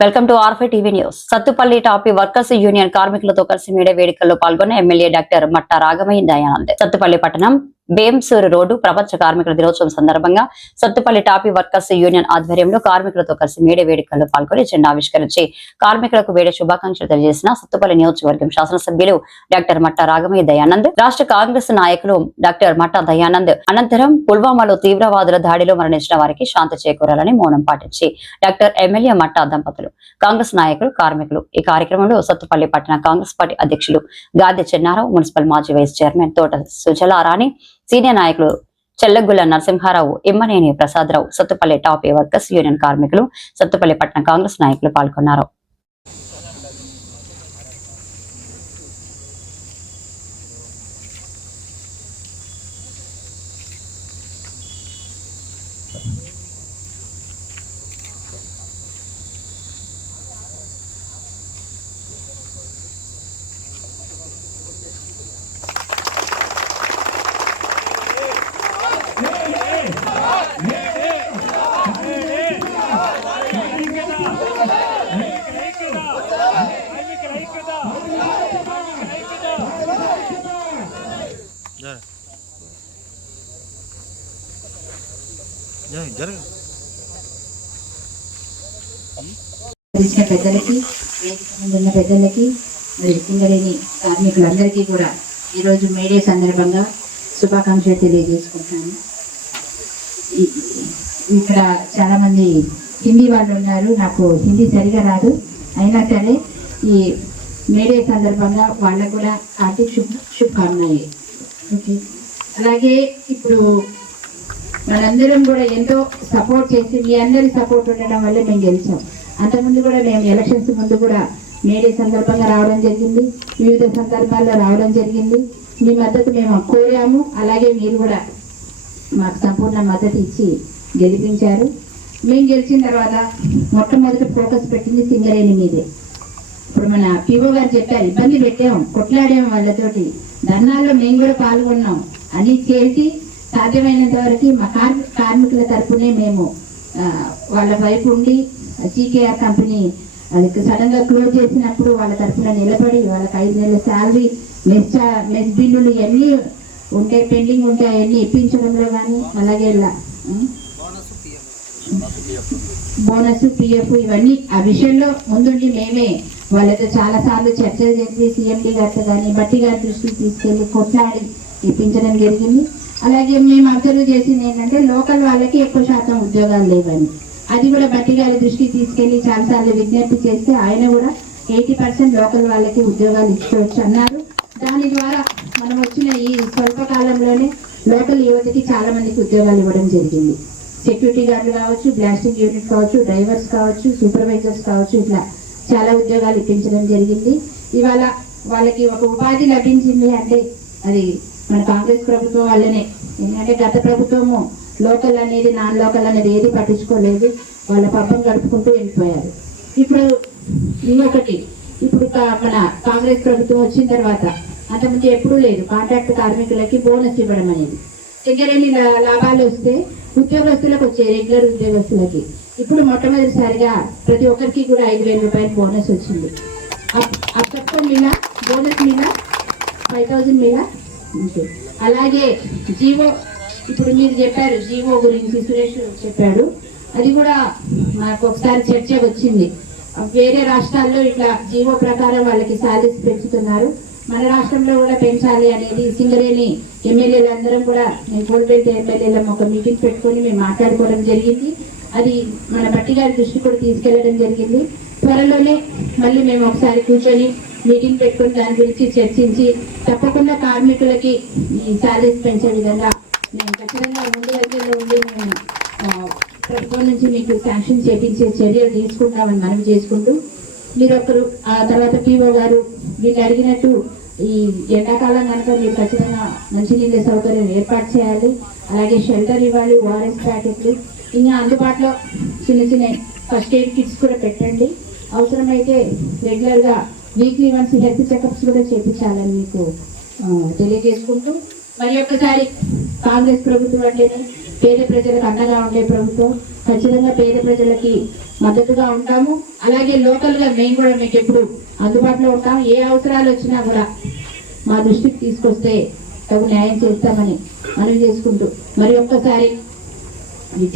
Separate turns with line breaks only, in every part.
Welcome to ఆర్ఫై TV news Sathupalli టాపి workers union కార్మికులతో కలిసి మీడియా వేడుకల్లో పాల్గొన్న ఎమ్మెల్యే డాక్టర్ మట్టా రాఘమయ్య దయానంద్. సత్తుపల్లి పట్టణం బేంసూరు రోడ్డు ప్రపంచ కార్మికుల దినోత్సవం సందర్భంగా సత్తుపల్లి టాపీ వర్కర్స్ యూనియన్ ఆధ్వర్యంలో కార్మికులతో కలిసి మేడే వేడుకల్లో పాల్గొని జెండా ఆవిష్కరించి కార్మికులకు వేడే శుభాకాంక్షలు తెలియజేసిన సత్తుపల్లి నియోజకవర్గం శాసనసభ్యులు డాక్టర్ మట్టా రాఘమయ్య దయానంద్ రాష్ట్ర కాంగ్రెస్ నాయకులు డాక్టర్ మట్టా దయానంద్. అనంతరం పుల్వామాలో తీవ్రవాదుల దాడిలో మరణించిన వారికి శాంతి చేకూరాలని మౌనం పాటించి డాక్టర్ ఎమ్మెల్యే మట్టా దంపతులు కాంగ్రెస్ నాయకులు కార్మికులు. ఈ కార్యక్రమంలో సత్తుపల్లి పట్టణ కాంగ్రెస్ పార్టీ అధ్యక్షులు గాంధీ చెన్నారావు మున్సిపల్ మాజీ vice chairman Thota Sujalarani senior నాయకులు Chellagula Narasimharao Immaneni Prasadarao Sathupalli top workers union కార్మికులు సత్తుపల్లి పట్టణ కాంగ్రెస్ నాయకులు పాల్గొన్నారు.
జర
తెలిసిన పెద్దలకి ఉన్న పెద్దలకి మరి సింగరేణి కార్మికులందరికీ కూడా ఈరోజు మేడే సందర్భంగా శుభాకాంక్షలు తెలియజేసుకుంటాను ఇక్కడ చాలామంది హిందీ వాళ్ళు ఉన్నారు. నాకు హిందీ సరిగా రాదు. అయినా సరే ఈ మేడే సందర్భంగా వాళ్ళకు కూడా ఆర్థిక శుభ శుభకామనాలు ఓకే. అలాగే ఇప్పుడు మనందరం కూడా ఎంతో సపోర్ట్ చేసి మీ అందరి సపోర్ట్ ఉండడం వల్లే మేము గెలిచాం. అంతకుముందు కూడా మేము ఎలక్షన్స్ ముందు కూడా మేడే సందర్భంగా రావడం జరిగింది వివిధ సందర్భాల్లో రావడం జరిగింది. మీ మద్దతు మేము కోరాము అలాగే మీరు కూడా మాకు సంపూర్ణ మద్దతు ఇచ్చి గెలిపించారు. మేము గెలిచిన తర్వాత మొట్టమొదటి ఫోకస్ పెట్టింది సింగరేణి మీదే. ఇప్పుడు మన పివో గారు చెప్పారు ఇబ్బంది పెట్టాం కొట్లాడాం వాళ్ళతోటి. ధర్నాల్లో మేము కూడా పాల్గొన్నాం. అని చేసి సాధ్యమైనంత వరకు మా కార్మి కార్మికుల తరపునే మేము వాళ్ళ వైపు ఉండి జీకేఆర్ కంపెనీ వాళ్ళకి సడన్గా క్లోజ్ చేసినప్పుడు వాళ్ళ తరపున నిలబడి వాళ్ళకి ఐదు నెలల శాలరీ మెస్ మెస్ బిల్లులు ఇవన్నీ ఉంటే పెండింగ్ ఉంటే అవన్నీ ఇప్పించడంలో కానీ అలాగే ఇలా బోనస్ పిఎఫ్ ఇవన్నీ ఆ విషయంలో ముందుండి మేమే వాళ్ళతో చాలా సార్లు చర్చలు చేసి సీఎండి గారితో కానీ బట్టి గారి దృష్టికి తీసుకెళ్ళి కొట్లాడి ఇప్పించడం జరిగింది. అలాగే మేము అబ్జర్వ్ చేసింది ఏంటంటే లోకల్ వాళ్ళకి ఎక్కువ శాతం ఉద్యోగాలు లేవని అది కూడా బట్టి గారి దృష్టికి తీసుకెళ్ళి చాలాసార్లు విజ్ఞప్తి చేస్తే ఆయన కూడా ఎయిటీ పర్సెంట్ లోకల్ వాళ్ళకి ఉద్యోగాలు ఇచ్చుకోవచ్చు అన్నారు. దాని ద్వారా మనం వచ్చిన ఈ స్వల్ప కాలంలోనే లోకల్ యువతకి చాలా మందికి ఉద్యోగాలు ఇవ్వడం జరిగింది. సెక్యూరిటీ గార్డులు కావచ్చు బ్లాస్టింగ్ యూనిట్ కావచ్చు డ్రైవర్స్ కావచ్చు సూపర్వైజర్స్ కావచ్చు ఇట్లా చాలా ఉద్యోగాలు ఇప్పించడం జరిగింది. ఇవాళ వాళ్ళకి ఒక ఉపాధి లభించింది అంటే అది మన కాంగ్రెస్ ప్రభుత్వం వల్లనే. ఎందుకంటే గత ప్రభుత్వము లోకల్ అనేది నాన్ లోకల్ అనేది ఏది పట్టించుకోలేదు. వాళ్ళ పబ్బం గడుపుకుంటూ వెళ్ళిపోయారు. ఇప్పుడు ఇది ఒకటి ఇప్పుడు మన కాంగ్రెస్ ప్రభుత్వం వచ్చిన తర్వాత అంతకుముందు ఎప్పుడూ లేదు. కాంట్రాక్ట్ కార్మికులకి బోనస్ ఇవ్వడం అనేది. దగ్గరని లాభాలు వస్తే ఉద్యోగస్తులకు వచ్చే రెగ్యులర్ ఉద్యోగస్తులకి. ఇప్పుడు మొట్టమొదటిసారిగా ప్రతి ఒక్కరికి కూడా ఐదు వేల రూపాయలు బోనస్ వచ్చింది. అప్పట్లో మీద బోనస్ మీద ఫైవ్ థౌజండ్ మీద అలాగే జీవో ఇప్పుడు మీరు చెప్పారు జీవో గురించి సురేష్ చెప్పాడు. అది కూడా మాకు ఒకసారి చర్చ వచ్చింది. వేరే రాష్ట్రాల్లో ఇట్లా జీవో ప్రకారం వాళ్ళకి సాలరీస్ పెంచుతున్నారు. మన రాష్ట్రంలో కూడా పెంచాలి అనేది సింగరేణి ఎమ్మెల్యేలు అందరం కూడా మేము కోల్పేట ఎమ్మెల్యేల ఒక మీటింగ్ పెట్టుకొని మేము మాట్లాడుకోవడం జరిగింది. అది మన బట్టి గారి దృష్టి కూడా తీసుకెళ్ళడం జరిగింది. త్వరలోనే మళ్ళీ మేము ఒకసారి కూర్చొని మీటింగ్ పెట్టుకుని దాని గురించి చర్చించి తప్పకుండా కార్మికులకి ఈ సాలరీస్ పెంచే విధంగా మేము ఖచ్చితంగా ముందు అయితే ఉండి నేను ప్రభుత్వం నుంచి మీకు శాంక్షన్ చేపించే చర్యలు తీసుకుంటామని మనం చేసుకుంటూ మీరు ఒకరు ఆ తర్వాత పీఓ గారు వీళ్ళు అడిగినట్టు ఈ ఎండాకాలం కనుక మీరు ఖచ్చితంగా మంచినీళ్ళ సౌకర్యం ఏర్పాటు చేయాలి అలాగే షెల్టర్ ఇవ్వాలి ఓఆర్ఎస్ ప్యాకెట్లు ఇంకా అందుబాటులో చిన్న చిన్న ఫస్ట్ ఎయిడ్ కిట్స్ కూడా పెట్టండి. అవసరమైతే రెగ్యులర్గా వీక్లీ వన్స్ హెల్త్ చెకప్స్ కూడా చేయించాలని మీకు తెలియజేసుకుంటూ మరి ఒక్కసారి కాంగ్రెస్ ప్రభుత్వం అంటేనే పేద ప్రజలకు అండగా ఉండే ప్రభుత్వం. ఖచ్చితంగా పేద ప్రజలకి మద్దతుగా ఉంటాము. అలాగే లోకల్గా మేము కూడా మీకు ఎప్పుడు అందుబాటులో ఉంటాము. ఏ అవసరాలు వచ్చినా కూడా మా దృష్టికి తీసుకొస్తే తగు న్యాయం చేస్తామని మనవి చేసుకుంటూ మరి ఒక్కసారి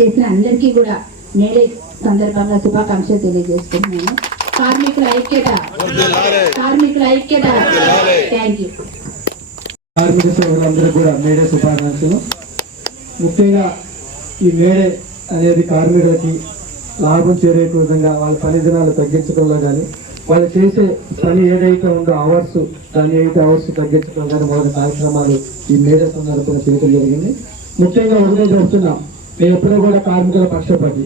చేసిన అందరికీ కూడా నేడే సందర్భంగా శుభాకాంక్షలు తెలియజేసుకుంటున్నాను. కార్మికుల ఐక్యత. కార్మికుల ఐక్యత. థ్యాంక్ యూ
కార్మిక సోదరులందరూ కూడా మేడే శుభాకాంక్షలు. ముఖ్యంగా ఈ మేడే అనేది కార్మికులకి లాభం చేరే విధంగా వాళ్ళ పని దినాలు తగ్గించడంలో కానీ వాళ్ళు చేసే పని ఏదైతే ఉందో అవర్స్ దాన్ని అయితే అవర్స్ తగ్గించడం కానీ మొదటి కార్యక్రమాలు ఈ మేడే సందర్భంగా చేయడం జరిగింది. ముఖ్యంగా ఒకటే చెప్తున్నాం మేము ఎప్పుడూ కూడా కార్మికుల పక్షపాతి.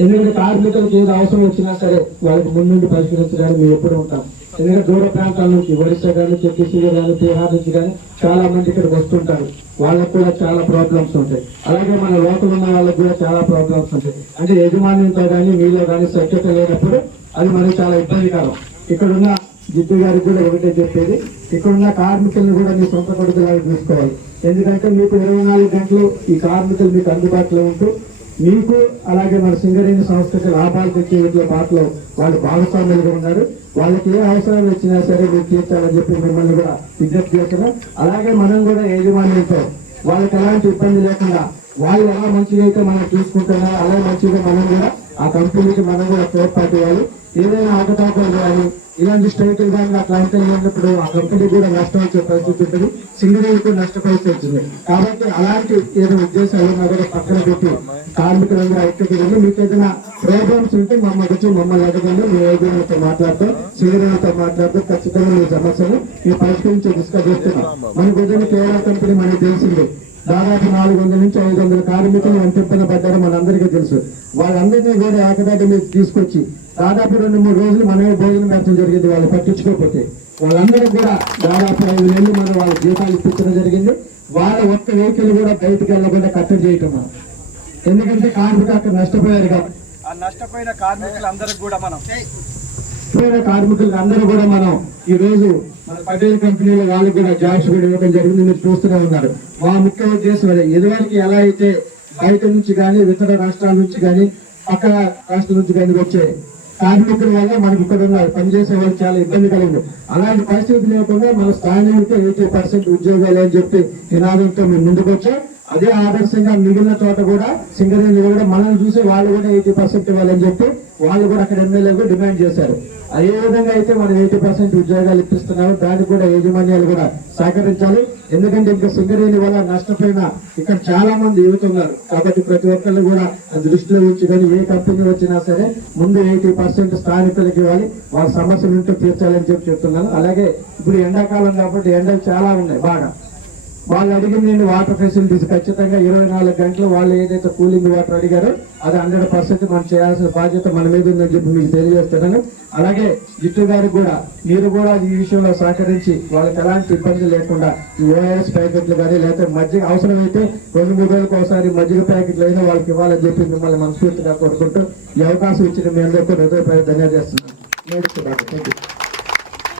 ఎందుకంటే కార్మికులకు ఏది అవసరం వచ్చినా సరే వాళ్ళకి ముందుండి పరిష్కరించడానికి మేము ఎప్పుడు ఉంటాం. ఎందుకంటే దూర ప్రాంతాల నుంచి ఒడిశా కానీ ఛత్తీస్గఢ్ కానీ బీహార్ నుంచి కానీ చాలా మంది ఇక్కడికి వస్తుంటారు. వాళ్ళకు కూడా చాలా ప్రాబ్లమ్స్ ఉంటాయి. అలాగే మన లోకల్ ఉన్న వాళ్ళకి కూడా చాలా ప్రాబ్లమ్స్ ఉంటాయి. అంటే యజమాన్యంతో కానీ మీలో కానీ సఖ్యత లేనప్పుడు అది మనకి చాలా ఇబ్బందికరం. ఇక్కడున్న జిడ్డు గారికి కూడా ఒకటే చెప్పేది ఇక్కడున్న కార్మికులను కూడా మీ సొంత కొడుకులాగా చూసుకోవాలి. ఎందుకంటే మీకు ఇరవై నాలుగు గంటలు ఈ కార్మికులు మీకు అందుబాటులో ఉంటూ మీకు అలాగే మన సింగరేణి సంస్థకి లాభాలు తెచ్చే వీటిలో పాటలో వాళ్ళు భాగస్వాములుగా ఉన్నారు. వాళ్ళకి ఏ అవసరాలు వచ్చినా సరే మీరు తీర్చాలని చెప్పి మిమ్మల్ని కూడా విజ్ఞప్తి చేస్తున్నాం. అలాగే మనం కూడా యజమానులతో వాళ్ళకి ఎలాంటి ఇబ్బంది లేకుండా వాళ్ళు ఎలా మంచిగా అయితే మనం చూసుకుంటున్నారో అలాగే మంచిగా మనం కూడా ఆ కంపెనీకి మనం కూడా తోడ్పాటు ఇవ్వాలి ఏదైనా అవకతవకలు కానీ ఇలాంటి స్టేట్ కానీ అట్లాంటి వెళ్ళినప్పుడు ఆ కంపెనీ కూడా నష్టం వచ్చే పరిస్థితి ఉంటుంది. సింగరేజ్ కూడా నష్టపరిస్థితి వచ్చింది కాబట్టి అలాంటి ఏదో ఉద్దేశాలు ఉన్నా కూడా పక్కన పెట్టి కార్మికులందరూ ఐక్యత ఉండి మీకు ఏదైనా ప్రోగ్రామ్స్ ఉంటే మమ్మల్ని వచ్చి మమ్మల్ని అడగండి. మీ ఏజెంట్లతో మాట్లాడుతూ. సింగరేజ్తో మాట్లాడుతూ. ఖచ్చితంగా మీ సమస్యను మేము పరిష్కరించే డిస్కస్ చేస్తున్నాం. మనకు ఏదైనా కేరళ కంపెనీ మనకి తెలిసింది. దాదాపు నాలుగు వందల నుంచి ఐదు వందల కార్మికులు ఎంత ఇబ్బంది పడ్డారో మనందరికీ తెలుసు. వాళ్ళందరినీ కూడా ఏకదాటి మీద తీసుకొచ్చి దాదాపు రెండు మూడు రోజులు మనమే భోజనం పెట్టడం జరిగింది వాళ్ళు పట్టించుకోకపోతే. వాళ్ళందరూ కూడా దాదాపు ఐదు నెలలు మనం వాళ్ళ జీతాలు ఇప్పించడం జరిగింది. వాళ్ళ ఒక్క వెహికల్ కూడా బయటకు వెళ్ళకుండా కట్టడి చేయటం మనం. ఎందుకంటే కార్మికులు అక్కడ నష్టపోయారు కాబట్టి.
ఆ నష్టపోయిన కార్మికులందరికి కూడా మనం
పేద కార్మికులకు అందరూ కూడా మనం ఈ రోజు మన పటేల్ కంపెనీలో వాళ్ళకి కూడా జాబ్స్ కూడా ఇవ్వడం జరిగింది. మీరు చూస్తూనే ఉన్నారు. మా ముఖ్య ఉద్దేశం అదే. ఇదివరకు ఎలా అయితే బయట నుంచి కానీ ఇతర రాష్ట్రాల నుంచి కానీ పక్క రాష్ట్రం నుంచి కానీ వచ్చే కార్మికుల వల్ల మనకి ఇక్కడ ఉన్నారు పనిచేసే వాళ్ళు చాలా ఇబ్బంది కలిగింది. అలాంటి పరిస్థితి లేకుండా మన స్థానికులకి ఎయిటీ పర్సెంట్ ఉద్యోగాలు అని చెప్పి నినాదంతో మేము ముందుకు వచ్చాం. అదే ఆదర్శంగా మిగిలిన చోట కూడా సింగరేణి కూడా మనల్ని చూసి వాళ్ళు కూడా ఎయిటీ పర్సెంట్ ఇవ్వాలని చెప్పి వాళ్ళు కూడా అక్కడ ఎమ్మెల్యేలు డిమాండ్ చేశారు. అదే విధంగా అయితే మనం ఎయిటీ పర్సెంట్ ఉద్యోగాలు ఇప్పిస్తున్నారో దానికి కూడా యాజమాన్యాలు కూడా సహకరించాలి. ఎందుకంటే ఇంకా సింగరేణి వల్ల నష్టపోయిన ఇక్కడ చాలా మంది యువత ఉన్నారు. కాబట్టి ప్రతి ఒక్కళ్ళు కూడా దృష్టిలో వచ్చి కానీ ఏ కంపెనీ వచ్చినా సరే ముందు ఎయిటీ పర్సెంట్ స్థానికులకు ఇవ్వాలి. వాళ్ళ సమస్యలు ఉంటే తీర్చాలని చెప్పి చెప్తున్నాను. అలాగే ఇప్పుడు ఎండాకాలం కాబట్టి ఎండలు చాలా ఉన్నాయి బాగా. వాళ్ళు అడిగింది నేను వాటర్ ఫెసిలిటీస్ ఖచ్చితంగా ఇరవై నాలుగు గంటలు వాళ్ళు ఏదైతే కూలింగ్ వాటర్ అడిగారో అది హండ్రెడ్ పర్సెంట్ మనం చేయాల్సిన బాధ్యత మన మీద ఉందని చెప్పి మీకు తెలియజేస్తున్నాను. అలాగే జిట్టు గారికి కూడా మీరు కూడా ఈ విషయంలో సహకరించి వాళ్ళకి ఎలాంటి ఇబ్బంది లేకుండా ఈ ఓఆర్ఎస్ ప్యాకెట్లు కానీ లేకపోతే మజ్జిగ అవసరమైతే రెండు మూడు రోజులకు ఒకసారి మజ్జిగ ప్యాకెట్లు అయినా వాళ్ళకి ఇవ్వాలని చెప్పి మిమ్మల్ని మనస్ఫూర్తిగా కోరుకుంటూ ఈ అవకాశం ఇచ్చిన మీ అందరికీ హృదయపూర్వక ధన్యవాదాలు చేస్తున్నాను.